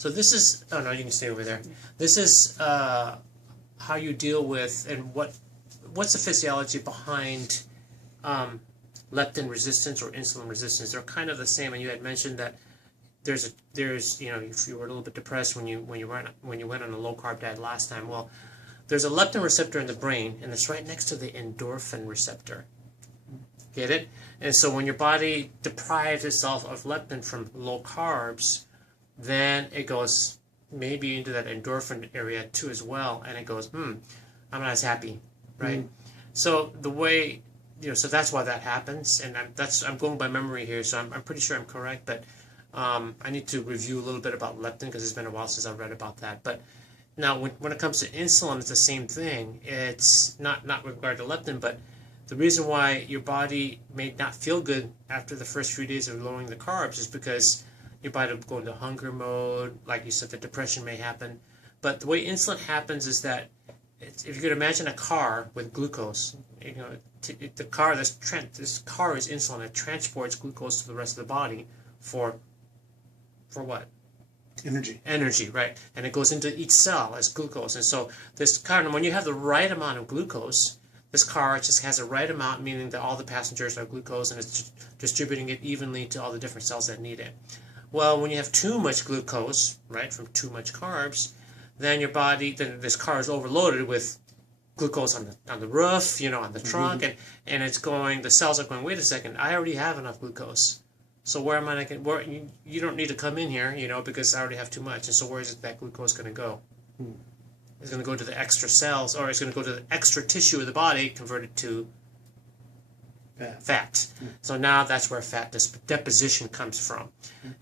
So this is, oh no, you can stay over there. This is how you deal with, and what's the physiology behind leptin resistance or insulin resistance. They're kind of the same, and you had mentioned that there's you know, if you were a little bit depressed when you went on a low carb diet last time, well, there's a leptin receptor in the brain, and it's right next to the endorphin receptor. Get it? And so when your body deprives itself of leptin from low carbs, then it goes maybe into that endorphin area too as well, and it goes, I'm not as happy, right? So the way, you know, so that's why that happens, and I'm going by memory here, so I'm pretty sure I'm correct, but I need to review a little bit about leptin because it's been a while since I've read about that. But now when it comes to insulin, it's the same thing. It's not regard to leptin, but the reason why your body may not feel good after the first few days of lowering the carbs is because your body will go into hunger mode. Like you said, the depression may happen. But the way insulin happens is that if you could imagine a car with glucose, you know, this car is insulin. It transports glucose to the rest of the body for what? Energy, right? And it goes into each cell as glucose. And so this car, when you have the right amount of glucose, this car just has the right amount, meaning that all the passengers are glucose, and it's distributing it evenly to all the different cells that need it. Well, when you have too much glucose, right, from too much carbs, then your body, then this car is overloaded with glucose on the roof, you know, on the trunk, and it's going, the cells are going, wait a second, I already have enough glucose. So where am I going to, you don't need to come in here, you know, because I already have too much. And so where is that glucose going to go? It's going to go to the extra cells, or it's going to go to the extra tissue of the body, converted to fat. So now that's where fat deposition comes from.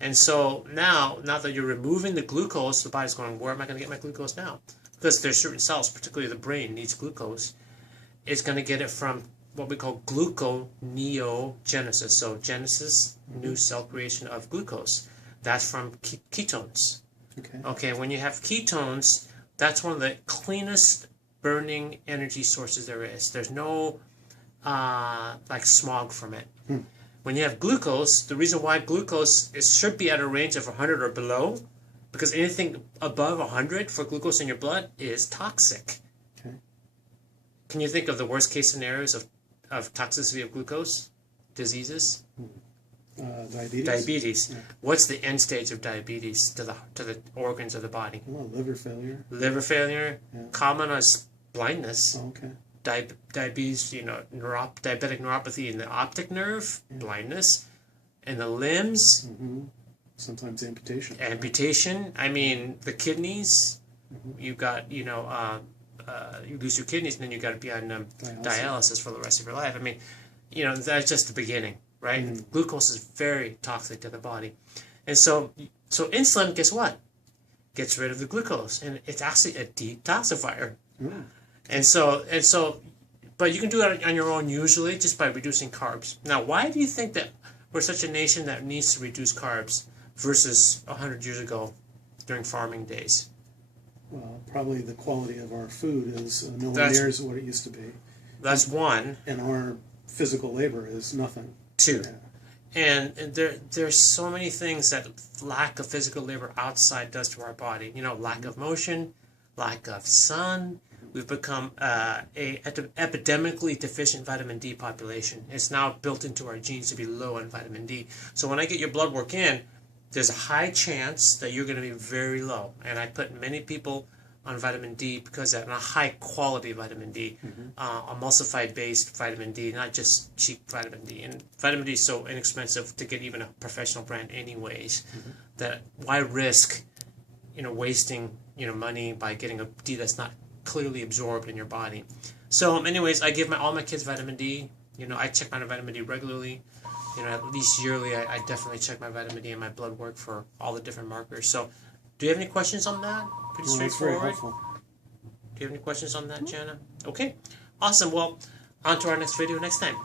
And so now that you're removing the glucose, the body's going, where am I going to get my glucose now? Because there's certain cells, particularly the brain, needs glucose. It's going to get it from what we call gluconeogenesis. So genesis, new cell creation of glucose. That's from ketones. Okay, when you have ketones, that's one of the cleanest burning energy sources there is. There's no like smog from it. When you have glucose, the reason why glucose should be at a range of 100 or below, because anything above 100 for glucose in your blood is toxic. Can you think of the worst case scenarios of toxicity of glucose? Diseases? Diabetes. What's the end stage of diabetes to the organs of the body? Liver failure. Liver failure. Common as blindness. Diabetes, you know, diabetic neuropathy in the optic nerve, blindness, and the limbs. Sometimes amputation. Amputation. I mean, the kidneys. You got, you know, you lose your kidneys, and then you got to be on dialysis for the rest of your life. I mean, you know, that's just the beginning, right? Glucose is very toxic to the body, and so insulin, guess what? Gets rid of the glucose, and it's actually a detoxifier. And so, but you can do it on your own usually just by reducing carbs. Now, why do you think that we're such a nation that needs to reduce carbs versus 100 years ago during farming days? Well, probably the quality of our food is nowhere near what it used to be. That's one. And our physical labor is nothing. Two. And there's so many things that lack of physical labor outside does to our body. You know, lack of motion, lack of sun. We've become an epidemically deficient vitamin D population. It's now built into our genes to be low on vitamin D. So when I get your blood work in, there's a high chance that you're going to be very low. And I put many people on vitamin D because they're not high quality vitamin D, emulsified based vitamin D, not just cheap vitamin D. And vitamin D is so inexpensive to get even a professional brand anyways, that why risk, you know, wasting, you know, money by getting a D that's not clearly absorbed in your body. So anyways, I give all my kids vitamin D. You know, I check my vitamin D regularly. You know, at least yearly, I definitely check my vitamin D and my blood work for all the different markers. So, do you have any questions on that? Pretty straightforward. Very helpful. Do you have any questions on that, Jana? Okay, awesome. Well, on to our next video next time.